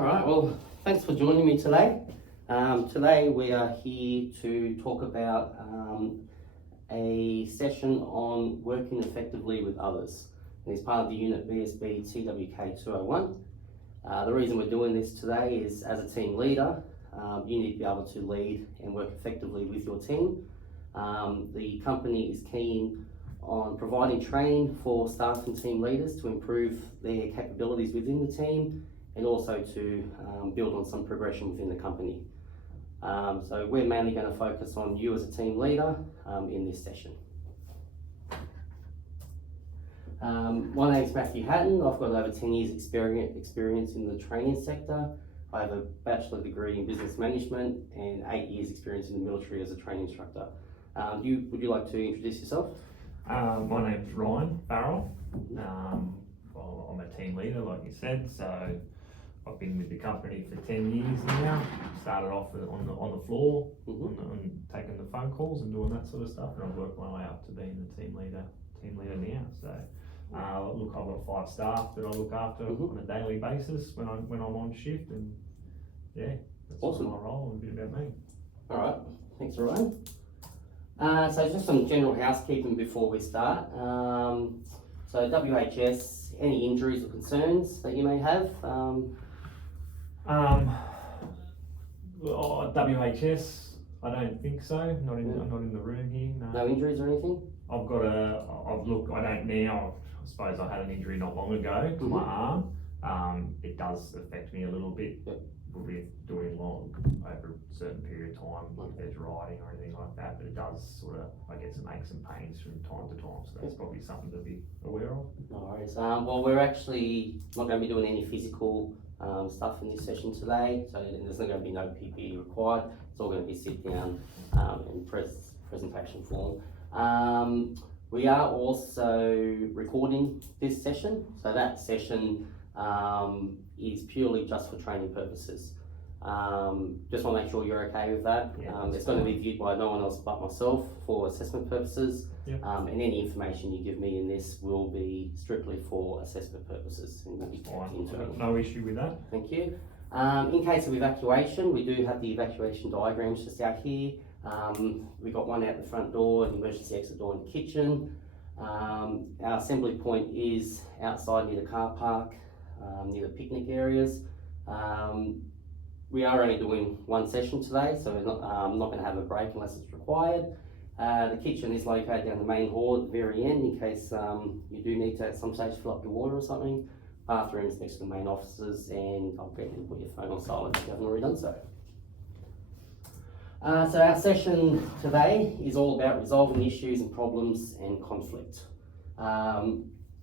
All right, well, thanks for joining me today. Today we are here to talk about a session on working effectively with others. And it's part of the unit BSB TWK 201. The reason we're doing this today is as a team leader, you need to be able to lead and work effectively with your team. The company is keen on providing training for staff and team leaders to improve their capabilities within the team and also to build on some progression within the company. So we're mainly going to focus on you as a team leader in this session. My name is Matthew Hatton. I've got over 10 years experience in the training sector. I have a bachelor degree in business management and 8 years experience in the military as a training instructor. Would you like to introduce yourself? My name's Ryan Farrell. I'm a team leader, like you said, so I've been with the company for 10 years now. Started off on the floor, and taking the phone calls and doing that sort of stuff, and I've worked my way up to being the team leader now. So, look, I've got 5 staff that I look after on a daily basis when I'm on shift, and yeah, that's awesome. My role and a bit about me. All right, thanks, Ryan. So just some general housekeeping before we start. So WHS, any injuries or concerns that you may have? WHS, I don't think so. I'm not in the room here. No injuries or anything? I don't now. I suppose I had an injury not long ago to my arm. It does affect me a little bit. We'll be doing long over a certain period of time, if there's riding or anything like that, but it does sort of, I get some aches and pains from time to time, so that's probably something to be aware of. No worries. Well, we're actually not going to be doing any physical stuff in this session today, so there's not going to be no PPE required. It's all going to be sit down and presentation form. We are also recording this session, so that session is purely just for training purposes. Just want to make sure you're okay with that. It's going to be viewed by no one else but myself for assessment purposes. And any information you give me in this will be strictly for assessment purposes and will be kept internal. No issue with that. Thank you. In case of evacuation, we do have the evacuation diagrams just out here. We've got one out the front door, an emergency exit door in the kitchen. Our assembly point is outside near the car park, near the picnic areas. We are only doing one session today, so we're not going to have a break unless it's required. The kitchen is located down the main hall at the very end in case you do need to at some stage fill up your water or something. Bathroom is next to the main offices, and I'll get you to put your phone on silent if you haven't already done so. So our session today is all about resolving issues and problems and conflict.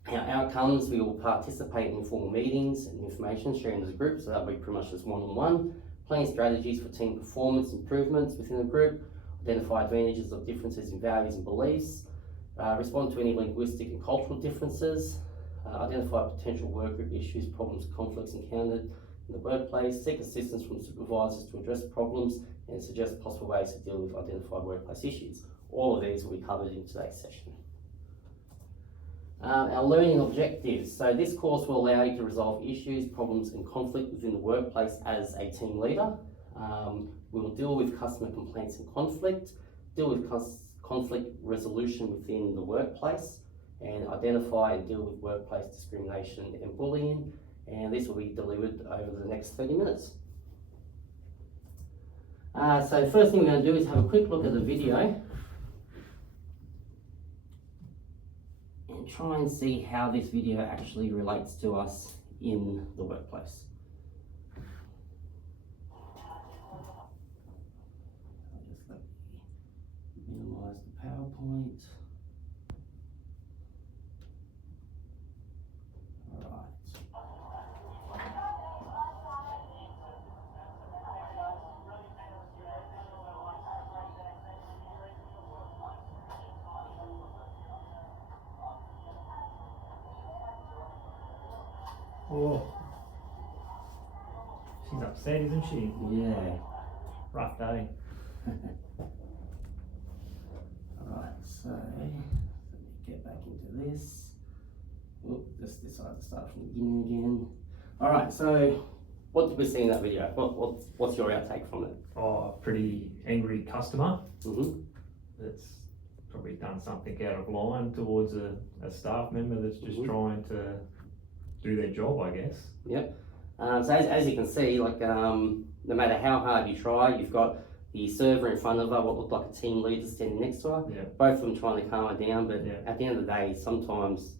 Our outcomes, we will participate in informal meetings and information sharing as a group, so that'll be pretty much just one-on-one. Plan strategies for team performance improvements within the group, identify advantages of differences in values and beliefs, respond to any linguistic and cultural differences, identify potential work group issues, problems, conflicts encountered in the workplace, seek assistance from supervisors to address problems, and suggest possible ways to deal with identified workplace issues. All of these will be covered in today's session. Our learning objectives. So this course will allow you to resolve issues, problems and conflict within the workplace as a team leader. We will deal with customer complaints and conflict, deal with conflict resolution within the workplace, and identify and deal with workplace discrimination and bullying. And this will be delivered over the next 30 minutes. So the first thing we're going to do is have a quick look at the video and try and see how this video actually relates to us in the workplace. Just let me minimize the PowerPoint. Oh, she's upset, isn't she? Yeah. Rough day. Alright, so let me get back into this. Just decided to start from the beginning again. Alright, so what did we see in that video? What's your outtake from it? Oh, a pretty angry customer Mm-hmm. that's probably done something out of line towards a staff member that's just Mhm. trying to do their job, I guess. So as you can see, like no matter how hard you try, you've got the server in front of her, what looked like a team leader standing next to her. Yeah. Both of them trying to calm her down, but Yeah. at the end of the day, sometimes,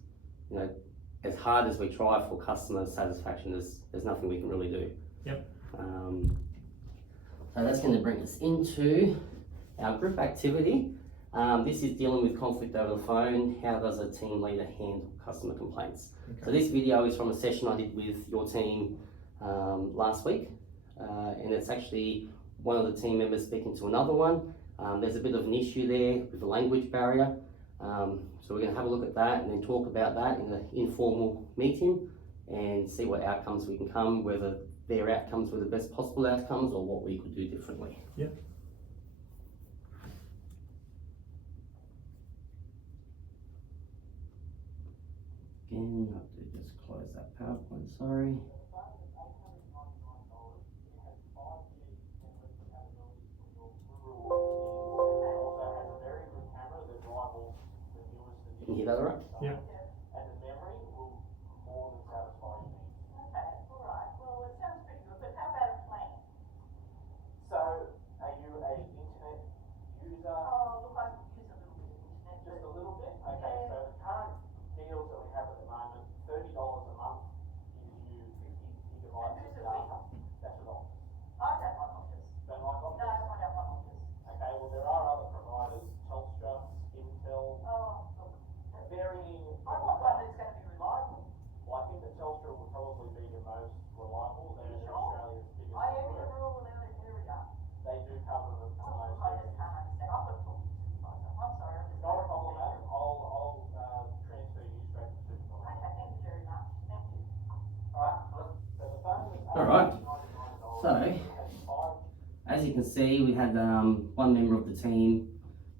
you know, as hard as we try for customer satisfaction, there's nothing we can really do. Yep. So that's going to bring us into our group activity. This is dealing with conflict over the phone. How does a team leader handle customer complaints? Okay. So this video is from a session I did with your team last week, and it's actually one of the team members speaking to another one. There's a bit of an issue there with the language barrier. So we're going to have a look at that and then talk about that in an informal meeting and see what outcomes we can come, whether their outcomes were the best possible outcomes or what we could do differently. Yep. Again, I have to just close that PowerPoint, sorry. Can you hear that all right? Yeah. And the memory will more than satisfy your needs. Okay, all right. Well, it sounds pretty good, but how about a plan? So, are you a internet user? Oh, look, I could use a little bit of internet. Just a little bit? Okay, so the current deals that we have at the moment, $30 a month gives you 50 gigabytes of data. That's with Optus. I don't want Optus. Don't like No, Optus? I don't want Optus. Okay, well there are other providers, Telstra, Intel, Oh, look, varying. I want one that's going to be reliable. Well, I think that Telstra will probably be the most reliable. They're Sure. Australia's biggest I am in a network. rural area. They do cover the Oh, most look, I just can't understand. I've got to talk to the supervisor. I'm sorry, I just Not a can't problem, understand. Adam. I'll transfer you straight to supervisor. Okay, thank you very much. Thank you. Alright, so the phone is Alright. $99. So, It has 5 as you can see, we had one member of the team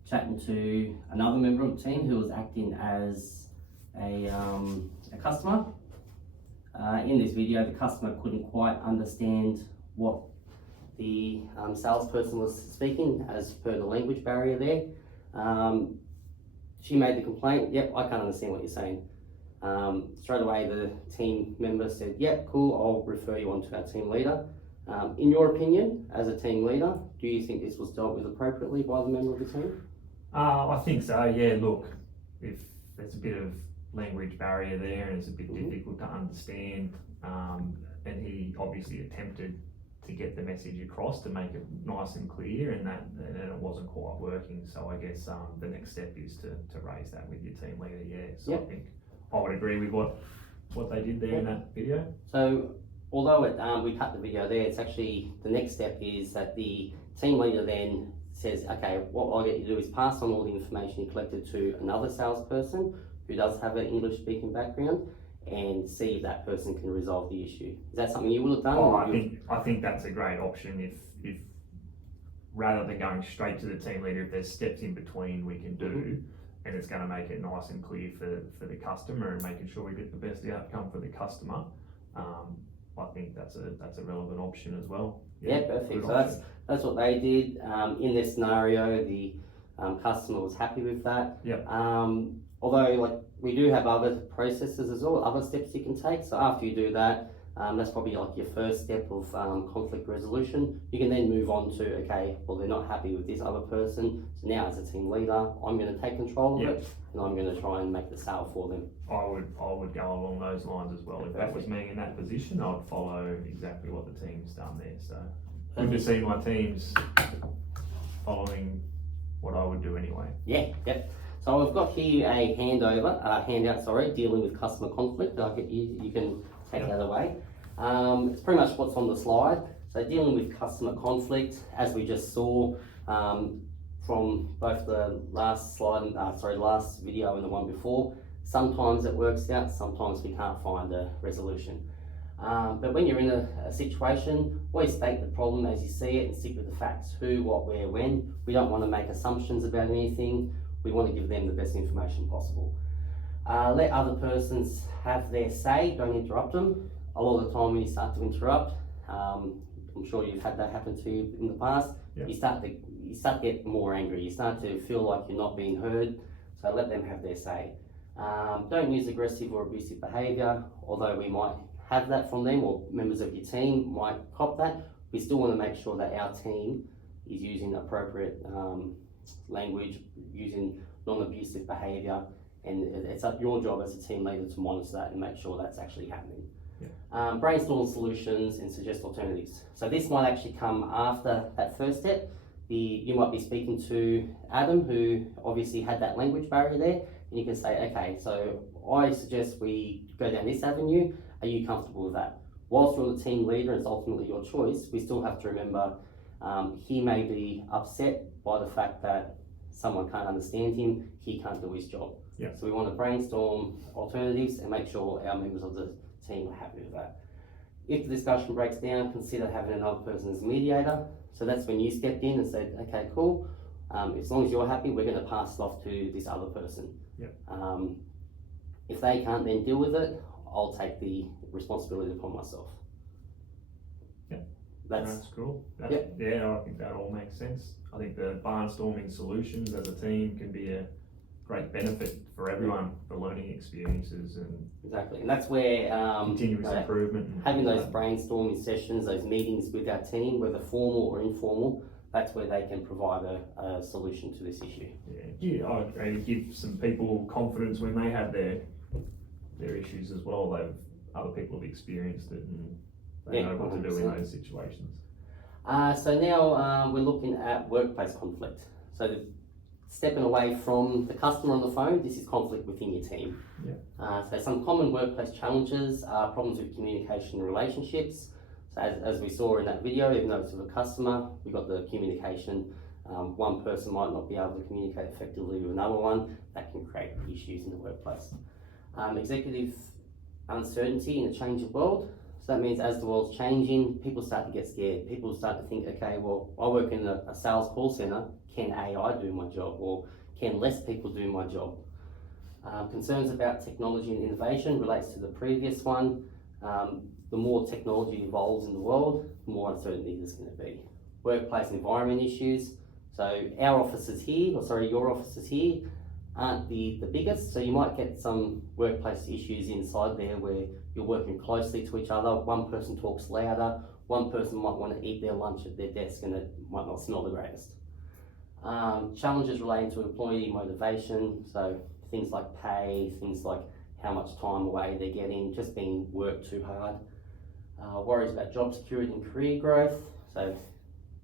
chatting to another member of the team who was acting as a customer. In this video, the customer couldn't quite understand what the salesperson was speaking as per the language barrier there. She made the complaint, yep, I can't understand what you're saying. Straight away the team member said, yep, cool, I'll refer you on to our team leader. In your opinion, as a team leader, do you think this was dealt with appropriately by the member of the team? I think so, yeah. Look, if there's a bit of language barrier there and it's a bit Mhm. difficult to understand, and he obviously attempted to get the message across to make it nice and clear, and it wasn't quite working. So I guess the next step is to raise that with your team leader, yeah. So Yep. I think I would agree with what they did there in that video. So, although we cut the video there, it's actually, the next step is that the team leader then says, okay, what I'll get you to do is pass on all the information you collected to another salesperson who does have an English speaking background and see if that person can resolve the issue. Is that something you would have done? Oh, or I think that's a great option if rather than going straight to the team leader, if there's steps in between we can do, and it's going to make it nice and clear for the customer and making sure we get the best outcome for the customer. I think that's a relevant option as well. Yeah, perfect. good So option. that's what they did. In this scenario, the customer was happy with that. Yep. Although, like, we do have other processes as well, other steps you can take. So after you do that, that's probably like your first step of conflict resolution. You can then move on to, okay, well, they're not happy with this other person. So now as a team leader, I'm going to take control of Yep. it and I'm going to try and make the sale for them. I would go along those lines as well. If that was me in that position, I'd follow exactly what the team's done there. So good to see my teams following what I would do anyway. Yeah, yep. So I've got here a handout, dealing with customer conflict. You can take that away. It's pretty much what's on the slide. So dealing with customer conflict, as we just saw from both the last slide, last video and the one before, sometimes it works out, sometimes we can't find a resolution. But when you're in a situation, always state the problem as you see it and stick with the facts. Who, what, where, when. We don't want to make assumptions about anything. We want to give them the best information possible. Let other persons have their say, don't interrupt them. A lot of the time when you start to interrupt, I'm sure you've had that happen to you in the past. Yeah. You start to get more angry. You start to feel like you're not being heard. So let them have their say. Don't use aggressive or abusive behaviour, although we might have that from them or members of your team might cop that. We still want to make sure that our team is using appropriate language, using non-abusive behaviour, and it's up your job as a team leader to monitor that and make sure that's actually happening. Yeah. Brainstorm solutions and suggest alternatives. So this might actually come after that first step. You might be speaking to Adam, who obviously had that language barrier there, and you can say, okay, so I suggest we go down this avenue. Are you comfortable with that? Whilst you're the team leader and it's ultimately your choice, we still have to remember he may be upset by the fact that someone can't understand him, he can't do his job. Yeah. So we want to brainstorm alternatives and make sure our members of the team are happy with that. If the discussion breaks down, consider having another person as a mediator. So that's when you stepped in and said, okay, cool. As long as you're happy, we're going to pass it off to this other person. Yeah. If they can't then deal with it, I'll take the responsibility upon myself. Yeah. That's cool. Yeah. Yeah, I think that all makes sense. I think the barnstorming solutions as a team can be a great benefit for everyone for learning experiences and exactly, and that's where continuous improvement. And having those brainstorming sessions, those meetings with our team, whether formal or informal, that's where they can provide a solution to this issue. Yeah, I agree. Give some people confidence when they have their issues as well. Other people have experienced it and they know what to do in 100%. those situations. So now we're looking at workplace conflict. So stepping away from the customer on the phone, this is conflict within your team. Yeah. So some common workplace challenges are problems with communication and relationships. So as we saw in that video, even though it's with a customer, we've got the communication. One person might not be able to communicate effectively with another one. That can create issues in the workplace. Executive uncertainty in a changing world. So that means as the world's changing, people start to get scared. People start to think, okay, well, I work in a sales call center. Can AI do my job? Or can less people do my job? Concerns about technology and innovation relates to the previous one. The more technology evolves in the world, the more uncertainty there's going to be. Workplace environment issues. So our offices here, your offices here, aren't the biggest, so you might get some workplace issues inside there where you're working closely to each other. One person talks louder, one person might want to eat their lunch at their desk and it might not smell the greatest. Challenges relating to employee motivation, so things like pay, things like how much time away they're getting, just being worked too hard. Worries about job security and career growth, so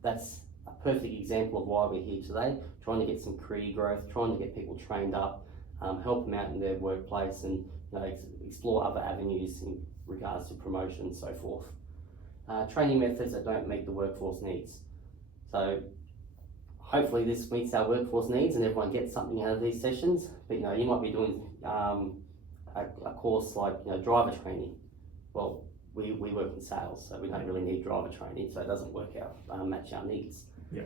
that's a perfect example of why we're here today, trying to get some career growth, trying to get people trained up, help them out in their workplace and explore other avenues in regards to promotion and so forth. Training methods that don't meet the workforce needs. So hopefully this meets our workforce needs and everyone gets something out of these sessions, but you might be doing a course like driver training. Well, we work in sales, so we don't really need driver training, so it doesn't work out, match our needs. Yeah.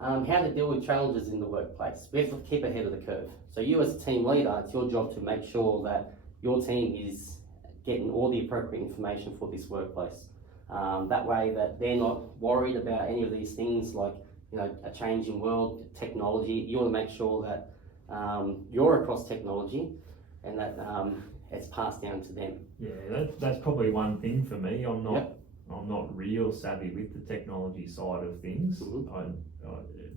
How to deal with challenges in the workplace. We have to keep ahead of the curve. So you as a team leader, it's your job to make sure that your team is getting all the appropriate information for this workplace. That way that they're not worried about any of these things like a changing world, technology. You want to make sure that you're across technology and that it's passed down to them. Yeah, that's probably one thing for me. I'm not real savvy with the technology side of things. Mm-hmm. I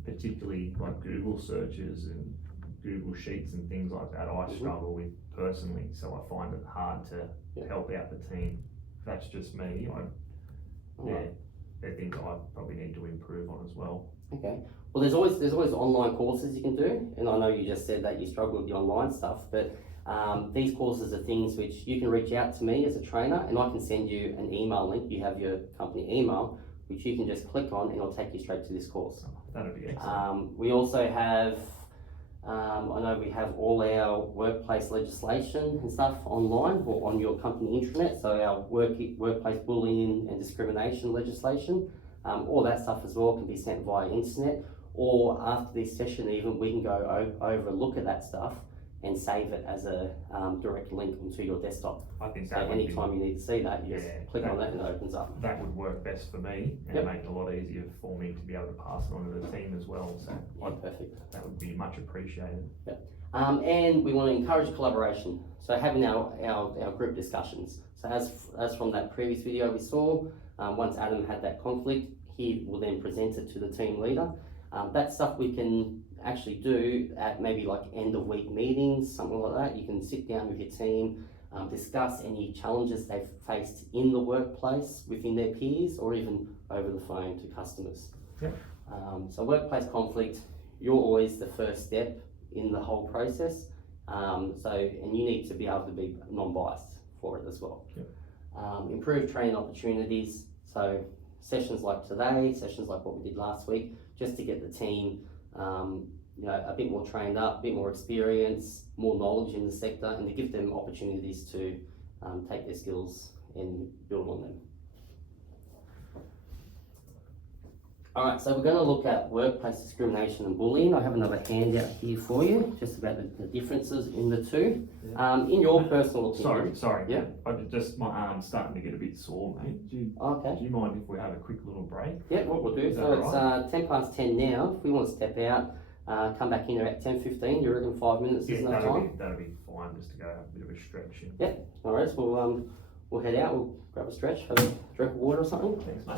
particularly like Google searches and Google Sheets and things like that. I struggle with personally, so I find it hard to help out the team. That's just me. They're things I probably need to improve on as well. Okay. Well, there's always online courses you can do, and I know you just said that you struggle with the online stuff, but these courses are things which you can reach out to me as a trainer, and I can send you an email link. You have your company email, which you can just click on, and it'll take you straight to this course. That'd be excellent. We also have, I know we have all our workplace legislation and stuff online or on your company intranet. So our workplace bullying and discrimination legislation, all that stuff as well can be sent via internet. Or after this session, even we can go over and look at that stuff and save it as a direct link onto your desktop. I think So that would be, anytime you need to see that, you just Yeah, click on that and it opens up. that would work best for me and Yep. make it a lot easier for me to be able to pass it on to the team as well. So Yeah, perfect. that would be much appreciated. And we want to encourage collaboration. So having our group discussions. So as from that previous video we saw, once Adam had that conflict, he will then present it to the team leader. That's stuff we can actually do at maybe like end of week meetings, something like that. You can sit down with your team, discuss any challenges they've faced in the workplace within their peers or even over the phone to customers. Yep. So workplace conflict, you're always the first step in the whole process. And you need to be able to be non-biased for it as well. Yep. Improve training opportunities. So sessions like today, sessions like what we did last week, just to get the team a bit more trained up, a bit more experience, more knowledge in the sector, and to give them opportunities to take their skills and build on them. Alright, so we're going to look at workplace discrimination and bullying. I have another handout here for you, just about the differences in the two. In your personal opinion. Sorry. Yeah. My arm's starting to get a bit sore, mate. Do Okay. you mind if we have a quick little break? Yeah, what we'll do, Is so that it's 10 past 10 now. If we want to step out, come back in about 10:15. You reckon 5 minutes is enough time? That'll be fine, just to go have a bit of a stretch. Alright, so we'll head out, we'll grab a stretch, have a drink of water or something. Thanks, mate.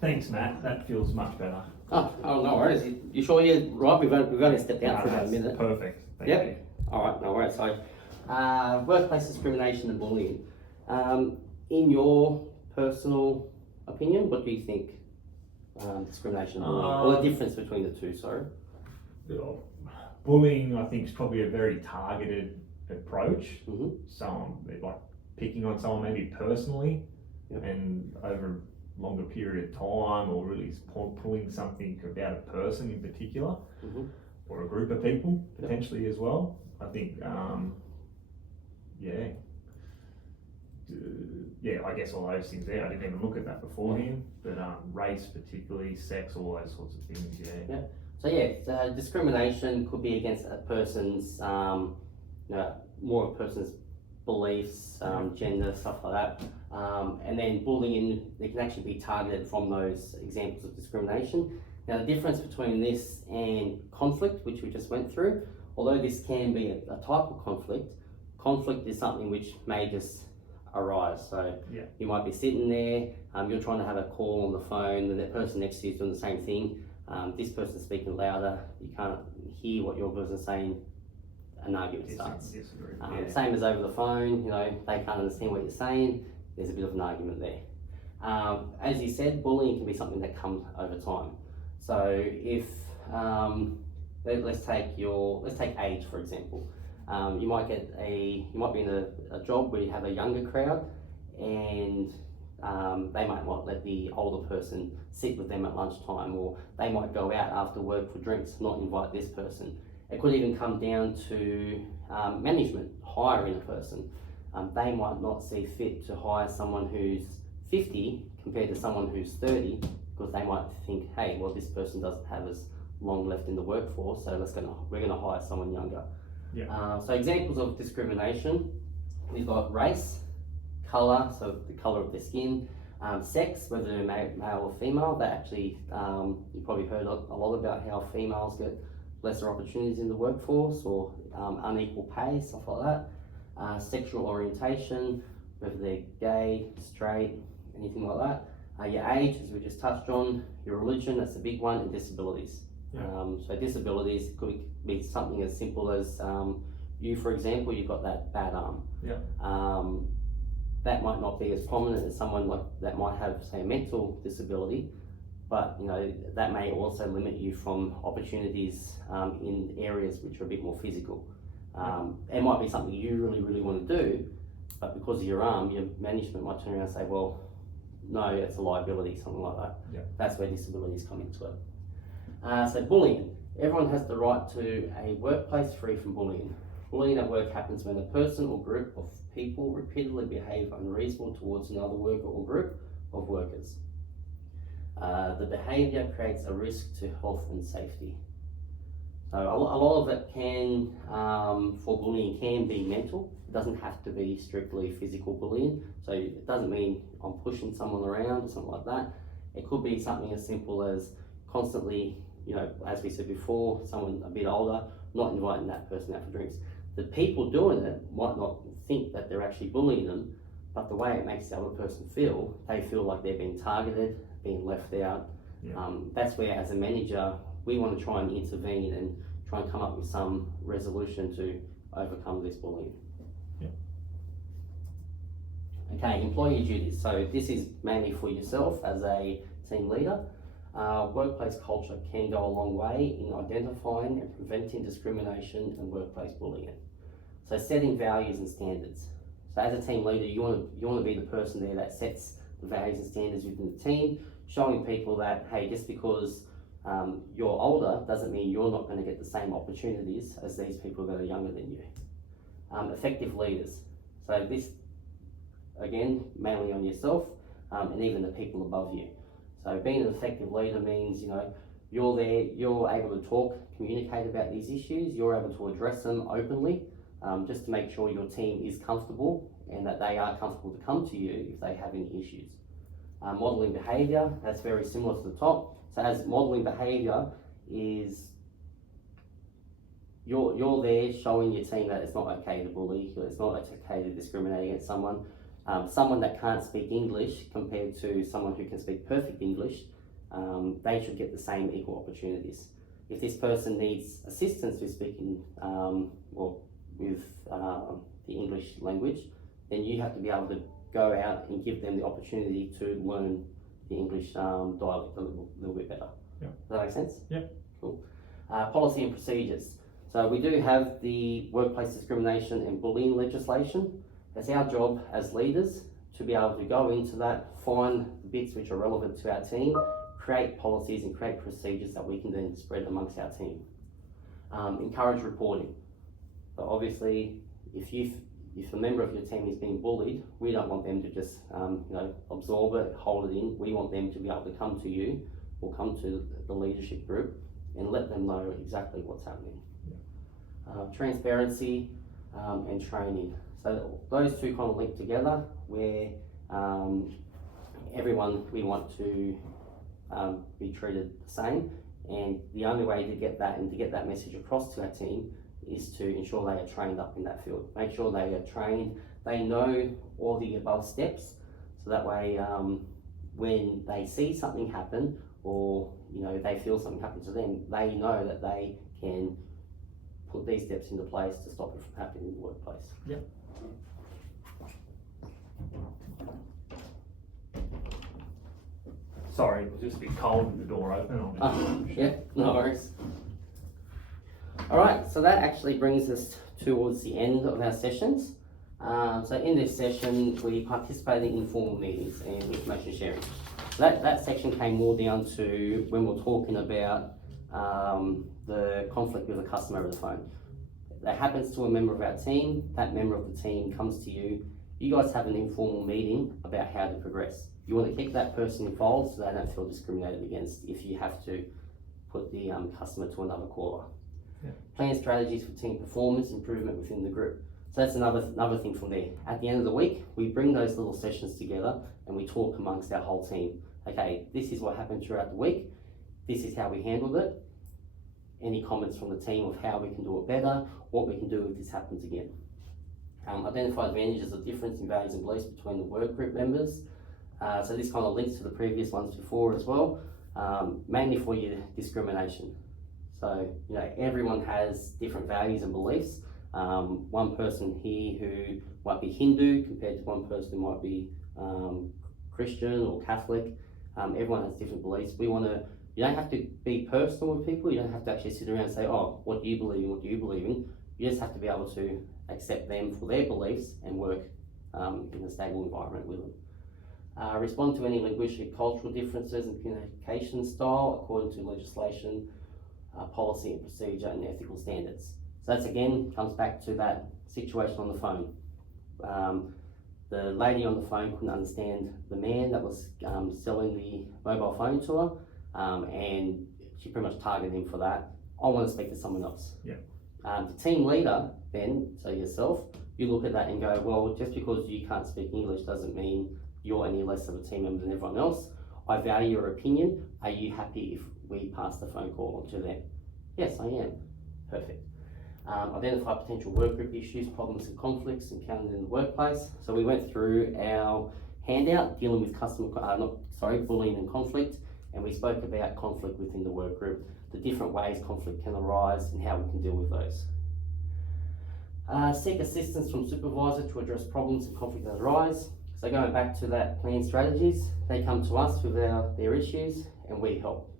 Thanks, Matt. That feels much better. Oh, no worries. You sure you're right? We've only stepped out for about a That's minute. Perfect. Thank Yep. you. Alright, no worries. So, workplace discrimination and bullying. In your personal opinion, what do you think discrimination and bullying, or the difference between the two, sorry? Bullying, I think, is probably a very targeted approach. Mhm. Like picking on someone maybe personally, Yep. and over a longer period of time, or really pulling something about a person in particular, Mhm. or a group of people Yep. potentially as well. I think, I guess all those things there. I didn't even look at that beforehand, but race, particularly sex, all those sorts of things. Yeah. So discrimination could be against a person's, more of a person's beliefs, gender, stuff like that. And then bullying, they can actually be targeted from those examples of discrimination. Now the difference between this and conflict, which we just went through, although this can be a type of conflict is something which may just arise. So Yeah. you might be sitting there, you're trying to have a call on the phone, and the person next to you is doing the same thing. This person's speaking louder, you can't hear what your person's saying, an argument starts. Disagree. Same as over the phone, they can't understand what you're saying, there's a bit of an argument there. As you said, bullying can be something that comes over time. So if, let's take age for example. You might be in a job where you have a younger crowd, and they might not let the older person sit with them at lunchtime, or they might go out after work for drinks, not invite this person. It could even come down to management hiring a person. They might not see fit to hire someone who's 50 compared to someone who's 30, because they might think, hey, well, this person doesn't have as long left in the workforce, so we're gonna hire someone younger. Yeah. So examples of discrimination, we've got race, colour, so the colour of their skin, sex, whether they're male or female. They actually, you've probably heard a lot about how females get lesser opportunities in the workforce, or unequal pay, stuff like that. Sexual orientation, whether they're gay, straight, anything like that. Your age, as we just touched on, your religion, that's a big one, and disabilities. Yeah. So disabilities could be something as simple as you, for example, you've got that bad arm. Yeah. That might not be as prominent as someone like that might have, say, a mental disability, but you know that may also limit you from opportunities in areas which are a bit more physical. It might be something you really want to do, but because of your arm, your management might turn around and say, well, no, it's a liability, something like that. Yeah. That's where disabilities come into it. So bullying. Everyone has the right to a workplace free from bullying. Bullying at work happens when a person or group of people repeatedly behave unreasonable towards another worker or group of workers. The behaviour creates a risk to health and safety. So a lot of it can, for bullying, can be mental. It doesn't have to be strictly physical bullying. So it doesn't mean I'm pushing someone around or something like that. It could be something as simple as constantly, you know, as we said before, someone a bit older, not inviting that person out for drinks. The people doing it might not think that they're actually bullying them, but the way it makes the other person feel, they feel like they're being targeted, being left out. Yeah. That's where, as a manager, we want to try and intervene and try and come up with some resolution to overcome this bullying. Yeah. Okay, employee duties. So this is mainly for yourself as a team leader. Workplace culture can go a long way in identifying and preventing discrimination and workplace bullying. So setting values and standards. So as a team leader, you want to be the person there that sets the values and standards within the team, showing people that, hey, just because you're older doesn't mean you're not going to get the same opportunities as these people that are younger than you. Effective leaders. So this, again, mainly on yourself and even the people above you. So being an effective leader means, you know, you're there, you're able to talk, communicate about these issues, you're able to address them openly, just to make sure your team is comfortable and that they are comfortable to come to you if they have any issues. Modelling behaviour, that's very similar to the top. So as modelling behaviour is, you're there showing your team that it's not okay to bully, it's not okay to discriminate against someone. Someone that can't speak English compared to someone who can speak perfect English, they should get the same equal opportunities. If this person needs assistance with speaking with the English language, then you have to be able to go out and give them the opportunity to learn the English dialect a little bit better. Yeah. Does that make sense? Yeah. Cool. Policy and procedures. So we do have the workplace discrimination and bullying legislation. It's our job as leaders to be able to go into that, find the bits which are relevant to our team, create policies and create procedures that we can then spread amongst our team. Encourage reporting. So obviously, if a member of your team is being bullied, we don't want them to just absorb it, hold it in. We want them to be able to come to you or come to the leadership group and let them know exactly what's happening. Yeah. Transparency and training. So those two kind of link together where everyone, we want to be treated the same, and the only way to get that and to get that message across to our team is to ensure they are trained up in that field. Make sure they are trained, they know all the above steps, so that way when they see something happen or they feel something happen to them, they know that they can put these steps into place to stop it from happening in the workplace. Yeah. Sorry, it was just a bit cold with the door open. Yeah, no worries. Alright, so that actually brings us towards the end of our sessions. So in this session, we participated in informal meetings and information sharing. That section came more down to when we're talking about the conflict with a customer over the phone. That happens to a member of our team, that member of the team comes to you, you guys have an informal meeting about how to progress. You want to keep that person involved so they don't feel discriminated against if you have to put the customer to another caller. Yeah. Plan strategies for team performance improvement within the group. So that's another thing from there. At the end of the week, we bring those little sessions together and we talk amongst our whole team. Okay, this is what happened throughout the week. This is how we handled it. Any comments from the team of how we can do it better, what we can do if this happens again. Identify advantages of difference in values and beliefs between the work group members. So this kind of links to the previous ones before as well, mainly for your discrimination. So, you know, everyone has different values and beliefs. One person here who might be Hindu compared to one person who might be Christian or Catholic. Everyone has different beliefs. You don't have to be personal with people. You don't have to actually sit around and say, oh, what do you believe in? What do you believe in? You just have to be able to accept them for their beliefs and work in a stable environment with them. Respond to any linguistic cultural differences in communication style according to legislation, policy and procedure and ethical standards. So that's again, comes back to that situation on the phone. The lady on the phone couldn't understand the man that was selling the mobile phone to her, and she pretty much targeted him for that. I want to speak to someone else. Yeah. The team leader then, so yourself, you look at that and go, well, just because you can't speak English doesn't mean you're any less of a team member than everyone else. I value your opinion. Are you happy if we pass the phone call on to them? Yes, I am. Perfect. Identify potential work group issues, problems and conflicts encountered in the workplace. So we went through our handout dealing with bullying and conflict, and we spoke about conflict within the work group, the different ways conflict can arise and how we can deal with those. Seek assistance from supervisor to address problems and conflict that arise. So going back to that plan strategies, they come to us with their issues and we help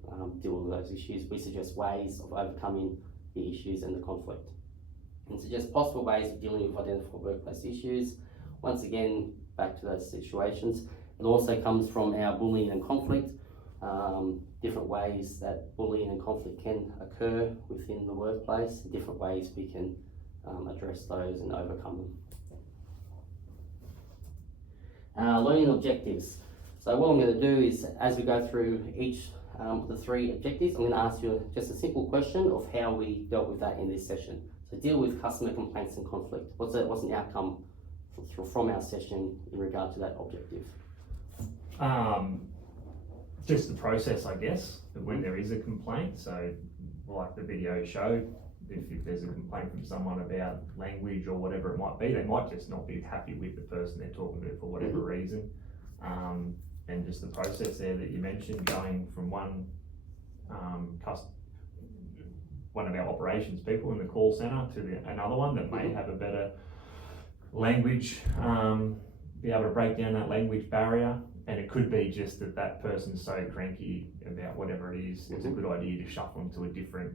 deal with those issues. We suggest ways of overcoming the issues and the conflict. And suggest possible ways of dealing with identified workplace issues. Once again, back to those situations. It also comes from our bullying and conflict, different ways that bullying and conflict can occur within the workplace, different ways we can address those and overcome them. Learning objectives. So what I'm going to do is, as we go through each of the 3 objectives, I'm going to ask you just a simple question of how we dealt with that in this session. So deal with customer complaints and conflict. What's an outcome from our session in regard to that objective? Just the process, I guess, when there is a complaint. So like the video showed, if there's a complaint from someone about language or whatever it might be, they might just not be happy with the person they're talking to for whatever reason. And just the process there that you mentioned, going from one of our operations people in the call center to another one that may have a better language, be able to break down that language barrier. And it could be just that person's so cranky about whatever it is, it's a good idea to shuffle them to a different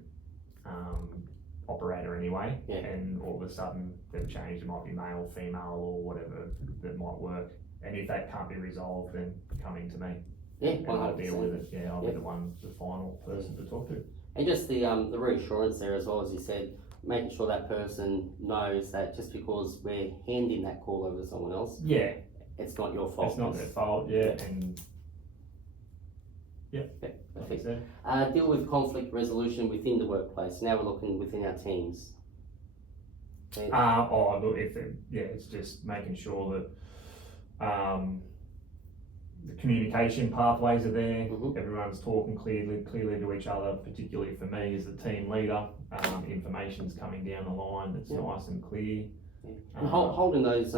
operator anyway. Yeah. And all of a sudden they've changed, it might be male, female or whatever that might work. And if that can't be resolved, then coming to me. Yeah, And I'll 100%. deal with it. Yeah, I'll be the final person to talk to. And just the reassurance there as well, as you said, making sure that person knows that just because we're handing that call over to someone else, Yeah, it's not your fault. it's not their fault. Yeah, and like I Perfect. said. Deal with conflict resolution within the workplace. Now we're looking within our teams. Okay. Look, it's just making sure that the communication pathways are there. Everyone's talking clearly to each other. Particularly for me as the team leader, information's coming down the line that's nice and clear. And holding those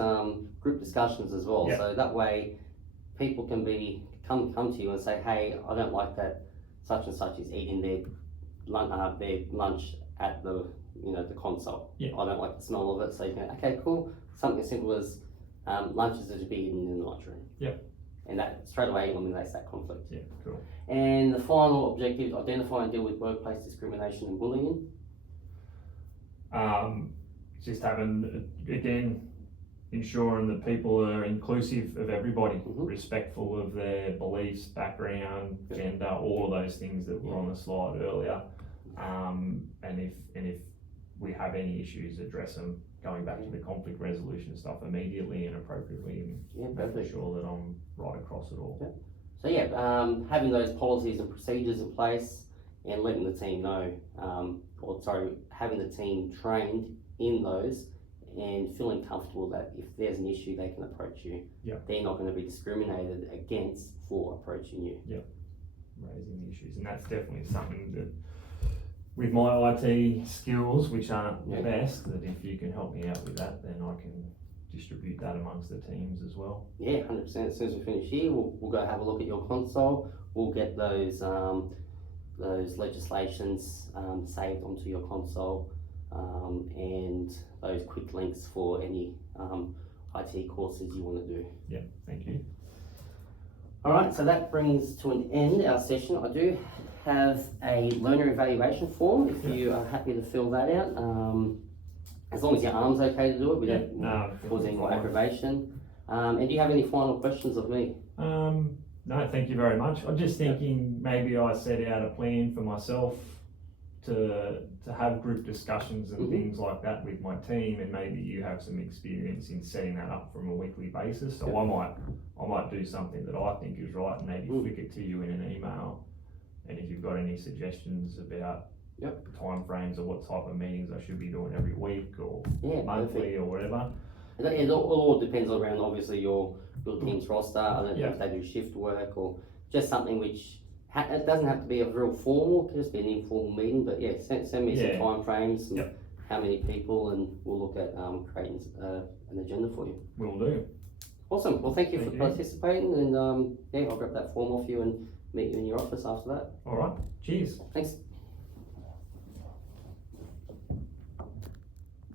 group discussions as well, Yeah. so that way people can come to you and say, hey, I don't like that such and such is eating their lunch at the console. Yeah. I don't like the smell of it. So you can, okay, cool. Something as simple as lunches that should be eaten in the lunchroom. Yeah. And that straight away eliminates that conflict. Yeah, cool. And the final objective: identify and deal with workplace discrimination and bullying. Just having, again, ensuring that people are inclusive of everybody, respectful of their beliefs, background, gender, all of those things that were on the slide earlier. And if we have any issues, address them, going back to the conflict resolution stuff immediately and appropriately, and making sure that I'm right across it all. So having those policies and procedures in place and letting the team know, having the team trained in those and feeling comfortable that if there's an issue, they can approach you. Yeah. They're not going to be discriminated against for approaching you. Raising the issues, and that's definitely something that, with my IT skills, which aren't the best, that if you can help me out with that, then I can distribute that amongst the teams as well. Yeah, 100%. As soon as we finish here, we'll go have a look at your console. We'll get those legislations saved onto your console, and those quick links for any IT courses you want to do. Yeah, thank you. All right, so that brings to an end our session. I do have a learner evaluation form if you are happy to fill that out. As long as your arm's okay to do it, we don't cause any more aggravation. And do you have any final questions of me? No, thank you very much. I'm just thinking maybe I set out a plan for myself to have group discussions and things like that with my team, and maybe you have some experience in setting that up from a weekly basis. So I might do something that I think is right and maybe flick it to you in an email. And if you've got any suggestions about timeframes or what type of meetings I should be doing every week or monthly or whatever. It all depends around obviously your team's roster. I don't know if they do shift work or just something which it doesn't have to be a real formal, it can just be an informal meeting. But yeah, send me some time frames and how many people, and we'll look at creating an agenda for you. Will do. Awesome. Well, thank you for participating, and I'll grab that form off you and meet you in your office after that. All right. Cheers. Thanks.